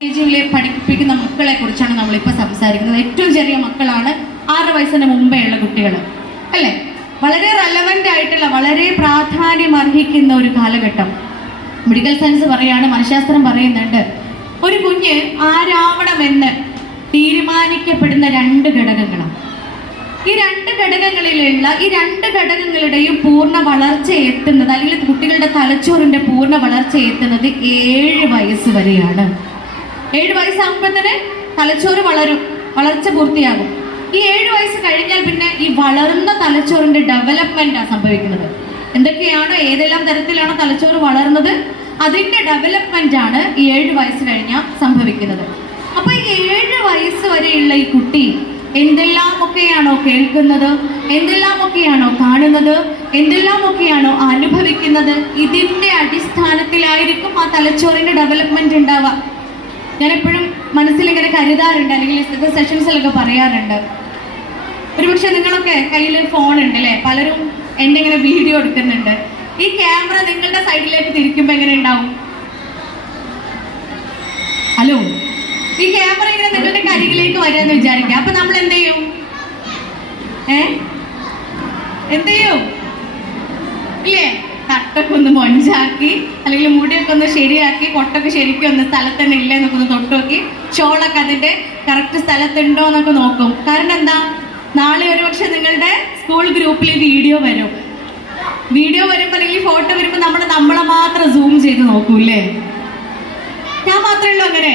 ിലെ പഠിപ്പിക്കുന്ന മക്കളെ കുറിച്ചാണ് നമ്മളിപ്പോൾ സംസാരിക്കുന്നത്. ഏറ്റവും ചെറിയ മക്കളാണ് 6 വയസ്സിന് മുമ്പേ ഉള്ള കുട്ടികൾ, അല്ലേ? വളരെ റെലവൻ്റ് ആയിട്ടുള്ള, വളരെ പ്രാധാന്യം അർഹിക്കുന്ന ഒരു കാലഘട്ടം. മെഡിക്കൽ സയൻസ് പറയാണ്, മനഃശാസ്ത്രം പറയുന്നുണ്ട്, ഒരു കുഞ്ഞ് ആരാവണമെന്ന് തീരുമാനിക്കപ്പെടുന്ന 2 ഘടകങ്ങളാണ്. ഈ 2 ഘടകങ്ങളിലുള്ള ഈ 2 ഘടകങ്ങളുടെയും പൂർണ്ണ വളർച്ച എത്തുന്നത്, അല്ലെങ്കിൽ കുട്ടികളുടെ തലച്ചോറിൻ്റെ പൂർണ്ണ വളർച്ച എത്തുന്നത് 7 വയസ്സ് വരെയാണ്. 7 വയസ്സാകുമ്പോൾ തന്നെ തലച്ചോറ് വളർച്ച പൂർത്തിയാകും. ഈ 7 വയസ്സ് കഴിഞ്ഞാൽ പിന്നെ ഈ വളർന്ന തലച്ചോറിൻ്റെ ഡെവലപ്മെൻറ്റാണ് സംഭവിക്കുന്നത്. എന്തൊക്കെയാണ്, ഏതെല്ലാം തരത്തിലാണോ തലച്ചോറ് വളർന്നത്, അതിൻ്റെ ഡെവലപ്മെൻറ്റാണ് ഈ 7 വയസ്സ് കഴിഞ്ഞാൽ സംഭവിക്കുന്നത്. അപ്പോൾ ഈ 7 വയസ്സ് വരെയുള്ള ഈ കുട്ടി എന്തെല്ലാമൊക്കെയാണോ കേൾക്കുന്നത്, എന്തെല്ലാമൊക്കെയാണോ കാണുന്നത്, എന്തെല്ലാമൊക്കെയാണോ അനുഭവിക്കുന്നത്, ഇതിൻ്റെ അടിസ്ഥാനത്തിലായിരിക്കും ആ തലച്ചോറിൻ്റെ ഡെവലപ്മെൻറ്റ് ഉണ്ടാവുക. ഞാനെപ്പോഴും മനസ്സിലിങ്ങനെ കരുതാറുണ്ട്, അല്ലെങ്കിൽ സെഷൻസിലൊക്കെ പറയാറുണ്ട്. ഒരുപക്ഷെ നിങ്ങളൊക്കെ കയ്യിൽ ഫോണുണ്ട് അല്ലേ? പലരും എന്നെ ഇങ്ങനെ വീഡിയോ എടുക്കുന്നുണ്ട്. ഈ ക്യാമറ നിങ്ങളുടെ സൈഡിലേക്ക് തിരിക്കുമ്പോൾ എങ്ങനെ ഉണ്ടാവും? ഹലോ, ഈ ക്യാമറ ഇങ്ങനെ നിങ്ങളുടെ കരികിലേക്ക് വരാമെന്ന് വിചാരിക്കുക. അപ്പൊ നമ്മൾ എന്ത് ചെയ്യും? എന്ത് ചെയ്യും? ഇല്ലേ, തട്ടൊക്കെ ഒന്ന് മൊഞ്ചാക്കി, അല്ലെങ്കിൽ മുടിയൊക്കെ ഒന്ന് ശരിയാക്കി, കൊട്ടൊക്കെ ശരിക്കും ഒന്ന് സ്ഥലത്ത് തന്നെ ഇല്ലേ എന്നൊക്കെ ഒന്ന് തൊട്ട് നോക്കി, ഷോളൊക്കെ അതിൻ്റെ കറക്റ്റ് സ്ഥലത്തുണ്ടോ എന്നൊക്കെ നോക്കും. കാരണം എന്താ, നാളെ ഒരുപക്ഷെ നിങ്ങളുടെ സ്കൂൾ ഗ്രൂപ്പിൽ വീഡിയോ വരുമ്പോൾ അല്ലെങ്കിൽ ഫോട്ടോ വരുമ്പോൾ നമ്മളെ മാത്രം സൂം ചെയ്ത് നോക്കൂല്ലേ? ഞാൻ മാത്രമേ ഉള്ളൂ അങ്ങനെ?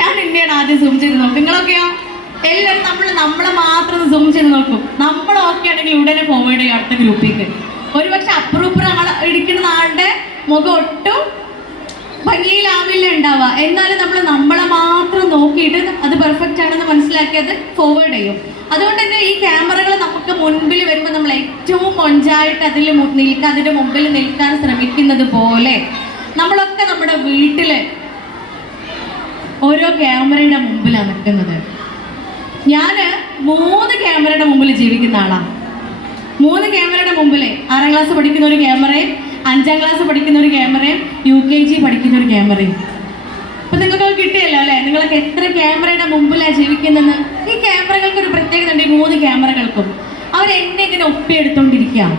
ഞാൻ എന്നെയാണ് ആദ്യം സൂം ചെയ്ത് നോക്കും. നിങ്ങളൊക്കെയോ? എല്ലാവരും നമ്മളെ മാത്രം സൂം ചെയ്ത് നോക്കും. നമ്മൾ ഓക്കെ ആണെങ്കിൽ ഉടനെ ഫോർവേഡ് ചെയ്യും അടുത്ത ഗ്രൂപ്പിലേക്ക്. ഒരുപക്ഷെ അപ്പുറപ്പുറം ഇരിക്കുന്ന ആളുടെ മുഖം ഒട്ടും ഭംഗിയിലാവില്ല ഉണ്ടാവുക. എന്നാലും നമ്മളെ മാത്രം നോക്കിയിട്ട് അത് പെർഫെക്റ്റ് ആണെന്ന് മനസ്സിലാക്കി അത് ഫോർവേഡ് ചെയ്യും. അതുകൊണ്ട് തന്നെ ഈ ക്യാമറകൾ നമുക്ക് മുൻപിൽ വരുമ്പോൾ നമ്മൾ ഏറ്റവും മൊഞ്ചായിട്ട് അതിൻ്റെ മുമ്പിൽ നിൽക്കാൻ ശ്രമിക്കുന്നത് പോലെ നമ്മളൊക്കെ നമ്മുടെ വീട്ടിൽ ഓരോ ക്യാമറയുടെ മുമ്പിലാണ് നിൽക്കുന്നത്. ഞാൻ 3 ക്യാമറയുടെ മുമ്പിൽ ജീവിക്കുന്ന ആളാണ്. 3 ക്യാമറയുടെ മുമ്പിൽ 6ാം ക്ലാസ് പഠിക്കുന്ന ഒരു ക്യാമറയും, 5ാം ക്ലാസ് പഠിക്കുന്ന ഒരു ക്യാമറയും, UKG പഠിക്കുന്ന ഒരു ക്യാമറയും. അപ്പം നിങ്ങൾക്കൊക്കെ കിട്ടിയല്ലോ അല്ലേ? നിങ്ങളൊക്കെ എത്ര ക്യാമറയുടെ മുമ്പിലാണ് ജീവിക്കുന്നതെന്ന്. ഈ ക്യാമറകൾക്ക് ഒരു പ്രത്യേകത ഉണ്ട്. ഈ 3 ക്യാമറകൾക്കും അവരെന്നെ ഇങ്ങനെ ഒപ്പിയെടുത്തോണ്ടിരിക്കുകയാണ്.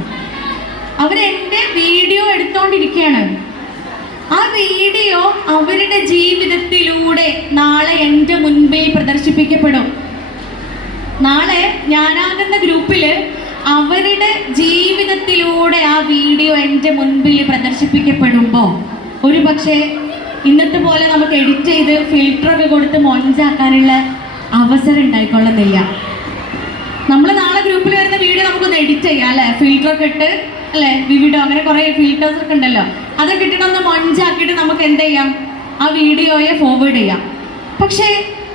അവരെൻ്റെ വീഡിയോ എടുത്തോണ്ടിരിക്കുകയാണ്. ആ വീഡിയോ അവരുടെ ജീവിതത്തിലൂടെ നാളെ എൻ്റെ മുൻപിൽ പ്രദർശിപ്പിക്കപ്പെടും. നാളെ ഞാനാകുന്ന ഗ്രൂപ്പിൽ അവരുടെ ജീവിതത്തിലൂടെ ആ വീഡിയോ എൻ്റെ മുൻപിൽ പ്രദർശിപ്പിക്കപ്പെടുമ്പോൾ ഒരു പക്ഷേ ഇന്നത്തെ പോലെ നമുക്ക് എഡിറ്റ് ചെയ്ത് ഫിൽറ്ററൊക്കെ കൊടുത്ത് മൊഞ്ചാക്കാനുള്ള അവസരം ഉണ്ടായിക്കൊള്ളുന്നില്ല. നമ്മൾ നാളെ ഗ്രൂപ്പിൽ വരുന്ന വീഡിയോ നമുക്കൊന്ന് എഡിറ്റ് ചെയ്യാം അല്ലേ? ഫിൽറ്ററൊക്കെ ഇട്ട് അല്ലേ, വിവിഡോ, അങ്ങനെ കുറേ ഫിൽറ്റേഴ്സ് ഒക്കെ ഉണ്ടല്ലോ. അതൊക്കെ ഇട്ടിട്ടൊന്ന് മൊഞ്ചാക്കിയിട്ട് നമുക്ക് എന്ത് ചെയ്യാം, ആ വീഡിയോയെ ഫോർവേഡ് ചെയ്യാം. പക്ഷേ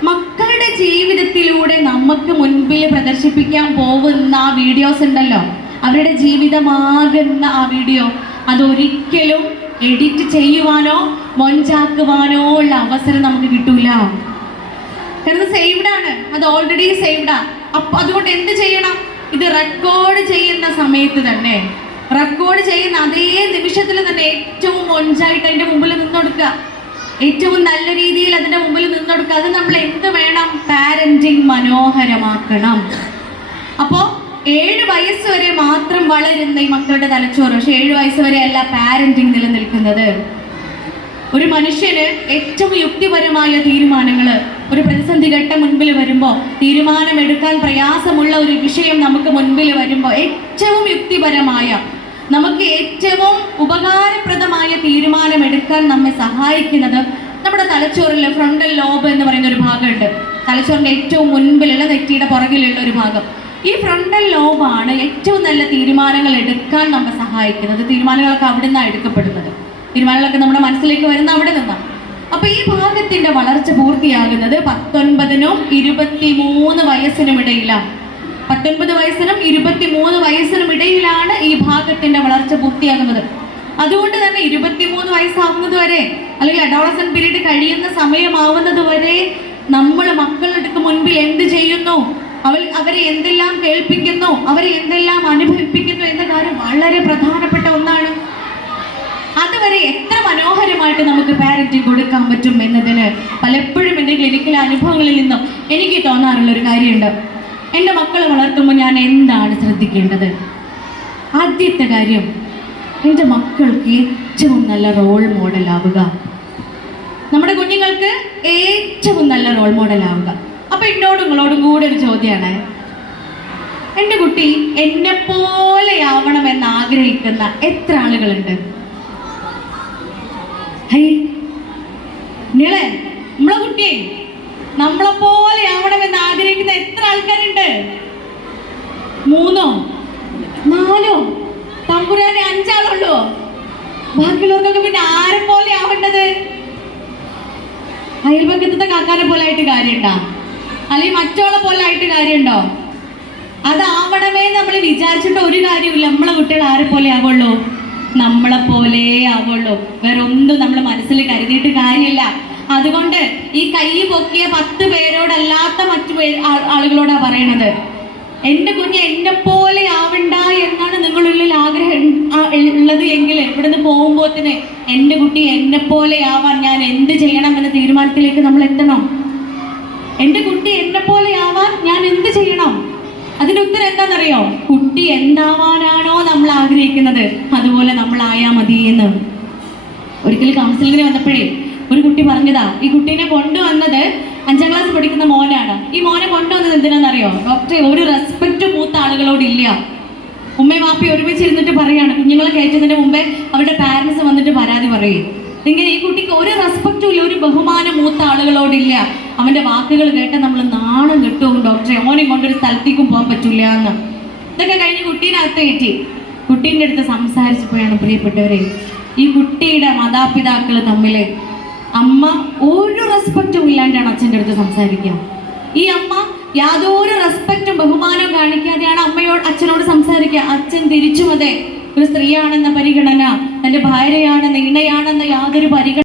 മക്കളുടെ ജീവിതത്തിലൂടെ നമുക്ക് മുൻപിൽ പ്രദർശിപ്പിക്കാൻ പോകുന്ന ആ വീഡിയോസ് ഉണ്ടല്ലോ, അവരുടെ ജീവിതമാകുന്ന ആ വീഡിയോ, അതൊരിക്കലും എഡിറ്റ് ചെയ്യുവാനോ മൊഞ്ചാക്കുവാനോ ഉള്ള അവസരം നമുക്ക് കിട്ടൂല. കാരണം സേവ്ഡാണ്, അത് ഓൾറെഡി സേവ്ഡാണ്. അപ്പം അതുകൊണ്ട് എന്ത് ചെയ്യണം? ഇത് റെക്കോർഡ് ചെയ്യുന്ന സമയത്ത് തന്നെ, റെക്കോർഡ് ചെയ്യുന്ന അതേ നിമിഷത്തിൽ തന്നെ ഏറ്റവും മൊഞ്ചായിട്ട് അതിൻ്റെ മുമ്പിൽ നിന്നൊടുക്കുക, ഏറ്റവും നല്ല രീതിയിൽ അതിൻ്റെ മുമ്പിൽ നിന്നൊടുക്കുക. അത് നമ്മൾ എന്ത് വേണം? പാരൻറ്റിങ് മനോഹരമാക്കണം. അപ്പോൾ 7 വയസ്സ് വരെ മാത്രം വളരുന്ന ഈ മക്കളുടെ തലച്ചോറ്, പക്ഷെ 7 വയസ്സ് വരെ അല്ല പാരൻറ്റിങ് നിലനിൽക്കുന്നത്. ഒരു മനുഷ്യന് ഏറ്റവും യുക്തിപരമായ തീരുമാനങ്ങൾ, ഒരു പ്രതിസന്ധി ഘട്ടം മുൻപിൽ വരുമ്പോൾ, തീരുമാനമെടുക്കാൻ പ്രയാസമുള്ള ഒരു വിഷയം നമുക്ക് മുൻപിൽ വരുമ്പോൾ, ഏറ്റവും യുക്തിപരമായ, നമുക്ക് ഏറ്റവും ഉപകാരപ്രദമായ തീരുമാനമെടുക്കാൻ നമ്മെ സഹായിക്കുന്നത് നമ്മുടെ തലച്ചോറിൽ ഫ്രണ്ടൽ ലോബ് എന്ന് പറയുന്ന ഒരു ഭാഗമുണ്ട്. തലച്ചോറിൻ്റെ ഏറ്റവും മുൻപിലുള്ള, നെറ്റിയുടെ പുറകിലുള്ള ഒരു ഭാഗം. ഈ ഫ്രണ്ടൽ ലോബാണ് ഏറ്റവും നല്ല തീരുമാനങ്ങൾ എടുക്കാൻ നമ്മെ സഹായിക്കുന്നത്. തീരുമാനങ്ങളൊക്കെ അവിടെ നിന്നാണ് എടുക്കപ്പെടുന്നത്. തീരുമാനങ്ങളൊക്കെ നമ്മുടെ മനസ്സിലേക്ക് വരുന്ന അവിടെ നിന്നാണ്. അപ്പോൾ ഈ ഭാഗത്തിൻ്റെ വളർച്ച പൂർത്തിയാകുന്നത് 19നും 23 വയസ്സിനും ഇടയിലാണ്. 19 വയസ്സിനും 23 വയസ്സിനും ഇടയിലാണ് ഈ ഭാഗത്തിൻ്റെ വളർച്ച പൂർത്തിയാകുന്നത്. അതുകൊണ്ട് തന്നെ 23 വയസ്സാവുന്നത് വരെ, അല്ലെങ്കിൽ അഡോളസൻ പീരീഡ് കഴിയുന്ന സമയമാവുന്നത് വരെ നമ്മൾ മക്കളുടെ മുൻപിൽ എന്ത് ചെയ്യുന്നു, അവരെ എന്തെല്ലാം കേൾപ്പിക്കുന്നു, അവരെ എന്തെല്ലാം അനുഭവിപ്പിക്കുന്നു എന്ന കാര്യം വളരെ പ്രധാനപ്പെട്ട ഒന്നാണ്. അത് അതുവരെ എത്ര മനോഹരമായിട്ട് നമുക്ക് പാരന്റിങ് കൊടുക്കാൻ പറ്റും എന്നതിന് പലപ്പോഴും എൻ്റെ ക്ലിനിക്കൽ അനുഭവങ്ങളിൽ നിന്നും എനിക്ക് തോന്നാറുള്ളൊരു കാര്യമുണ്ട്. എൻ്റെ മക്കളെ വളർത്തുമ്പോൾ ഞാൻ എന്താണ് ശ്രദ്ധിക്കേണ്ടത്? ആദ്യത്തെ കാര്യം, എൻ്റെ മക്കൾക്ക് ഏറ്റവും നല്ല റോൾ മോഡലാവുക. നമ്മുടെ കുഞ്ഞുങ്ങൾക്ക് ഏറ്റവും നല്ല റോൾ മോഡലാവുക. അപ്പം എന്നോടും നിങ്ങളോടും കൂടെ ഒരു ചോദ്യമാണ്, എൻ്റെ കുട്ടി എന്നെപ്പോലെയാവണമെന്ന് ആഗ്രഹിക്കുന്ന എത്ര ആളുകളുണ്ട്? നിങ്ങളെ നമ്മളെ കുട്ടിയെ നമ്മളെപ്പോലെയാവണമെന്ന് ആഗ്രഹിക്കുന്ന എത്ര ആൾക്കാരുണ്ട്? 3 4 തമ്പുരാനെ 5 ആളുള്ളൂ. ബാക്കിയുള്ളവർക്കൊക്കെ പിന്നെ ആരെ പോലെ ആവേണ്ടത്? അയൽപക്കത്തെ കാക്കാനെ പോലെ ആയിട്ട് കാര്യമുണ്ടോ? അല്ലെങ്കിൽ മറ്റോളെ പോലെ ആയിട്ട് കാര്യമുണ്ടോ? അതാവണമേ നമ്മൾ വിചാരിച്ചിട്ട് ഒരു കാര്യമില്ല. നമ്മളെ കുട്ടികൾ ആരെ പോലെ ആവുള്ളൂ? നമ്മളെ പോലെ ആവുള്ളൂ. വേറെ ഒന്നും നമ്മൾ മനസ്സിൽ കരുതിയിട്ട് കാര്യമില്ല. അതുകൊണ്ട് ഈ കൈ പൊക്കിയ 10 പേരോടല്ലാത്ത മറ്റു ആളുകളോടാ പറയണത്, എൻ്റെ കുഞ്ഞ് എന്നെ പോലെ ആവണ്ട എന്നാണ് നിങ്ങളുള്ളിൽ ആഗ്രഹം ഉള്ളത് എങ്കിൽ ഇവിടുന്ന് പോകുമ്പോൾ തന്നെ എൻ്റെ കുട്ടി എന്നെ പോലെ ആവാൻ ഞാൻ എന്ത് ചെയ്യണം എന്ന തീരുമാനത്തിലേക്ക് നമ്മൾ എത്തണം. എൻ്റെ കുട്ടി എന്നെ പോലെ ആവാൻ ഞാൻ എന്ത് ചെയ്യണം? അതിൻ്റെ ഉത്തരം എന്താണെന്നറിയോ? കുട്ടി എന്താവാനാണോ നമ്മൾ ആഗ്രഹിക്കുന്നത് അതുപോലെ നമ്മളായാൽ മതി എന്ന്. ഒരിക്കൽ കൗൺസിലിങ്ങിന് വന്നപ്പോഴേ ഒരു കുട്ടി പറഞ്ഞതാ, ഈ കുട്ടീനെ കൊണ്ടുവന്നത് 5ാം ക്ലാസ് പഠിക്കുന്ന മോനാണ്. ഈ മോനെ കൊണ്ടുവന്നത് എന്തിനാണെന്നറിയോ? ഡോക്ടറെ, ഒരു റെസ്പെക്റ്റ് മൂത്ത ആളുകളോടില്ല. ഉമ്മയും വാപ്പയും ഒരുമിച്ചിരുന്നിട്ട് പറയാണ്, കുഞ്ഞുങ്ങളെ കയറ്റുന്നതിന് മുമ്പേ അവരുടെ പാരൻസ് വന്നിട്ട് പരാതി പറയും, ഇങ്ങനെ ഈ കുട്ടിക്ക് ഒരു റെസ്പെക്റ്റും ഇല്ല, ഒരു ബഹുമാനം മൂത്ത ആളുകളോടില്ല. അവൻ്റെ വാക്കുകൾ കേട്ട് നമ്മൾ നാണം കെട്ടും ഡോക്ടറെ, ഓനെ കൊണ്ടൊരു സ്ഥലത്തേക്കും പോകാൻ പറ്റില്ല എന്ന്. ഇതൊക്കെ കഴിഞ്ഞ് കുട്ടീനെ അകത്ത് കയറ്റി കുട്ടീൻ്റെ അടുത്ത് സംസാരിച്ചപ്പോഴാണ്, പ്രിയപ്പെട്ടവരെ, ഈ കുട്ടിയുടെ മാതാപിതാക്കൾ തമ്മിൽ അമ്മ ഒരു റെസ്പെക്റ്റും ഇല്ലാണ്ടാണ് അച്ഛൻ്റെ അടുത്ത് സംസാരിക്കുക. ഈ അമ്മ യാതൊരു റെസ്പെക്റ്റും ബഹുമാനവും കാണിക്കാതെയാണ് അച്ഛനോട് സംസാരിക്കുക. അച്ഛൻ തിരിച്ചും അതെ, ഒരു സ്ത്രീയാണെന്ന പരിഗണന, തൻ്റെ ഭാര്യയാണെന്ന ഇണയാണെന്ന യാതൊരു പരിഗണന